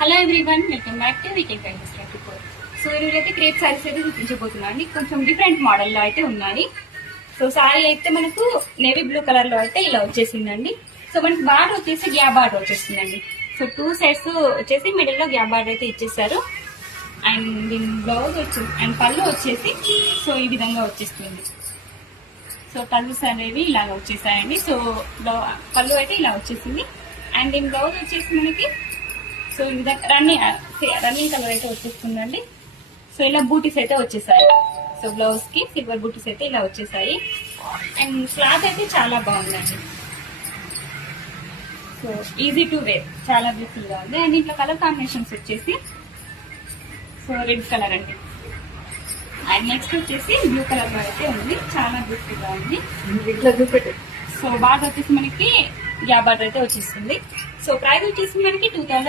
Hello everyone, welcome back to weekend Fridays 24. So ఈరోజు అయితే crepe saris అయితే చూపించబోతున్నాను అండి. కొంచెం డిఫరెంట్ మోడల్ లో అయితే ఉన్నాయి. సో సారీ అయితే మనకు నేవీ బ్లూ కలర్ లో అయితే ఇలా వచ్చేసిందండి. సో మనకి బార్డర్ వచ్చేసి గ్యాప్ బార్డర్ వచ్చేసిందండి. సో 2 సైడ్స్ వచ్చేసి మిడిల్ లో గ్యాప్ బార్డర్ అయితే ఇచ్చేసారు. అండ్ దీని బ్లౌజ్ వచ్చేసి అండ్ పళ్ళు వచ్చేసి సో ఈ విధంగా వచ్చేస్తుంది. సో కలర్స్ అనేవి ఇలాగ వచ్చేసాయండి. సో పళ్ళు అయితే ఇలా వచ్చేసింది. అండ్ దీని బ్లౌజ్ వచ్చేసి మనకి సో ఈ విధంగా రన్నింగ్ కలర్ అయితే వచ్చేస్తుందండి. సో ఇలా బూటీస్ అయితే వచ్చేసాయి. సో బ్లౌజ్ కి సిల్వర్ బూటీస్ అయితే ఇలా వచ్చేసాయి. అండ్ క్లాత్ అయితే చాలా బాగుందండి. సో ఈజీ టు వేర్, చాలా బ్యూటిఫుల్ గా ఉంది. అండ్ ఇంట్లో కలర్ కాంబినేషన్స్ వచ్చేసి సో రెడ్ కలర్ అండి. అండ్ నెక్స్ట్ వచ్చేసి బ్లూ కలర్ లో అయితే ఉంది, చాలా బ్యూటిఫుల్ గా ఉంది. సో బార్డర్ వచ్చేసి మనకి గ్యాప్ బార్డర్ అయితే వచ్చేస్తుంది. సో ప్రైస్ వచ్చేసి మనకి 2000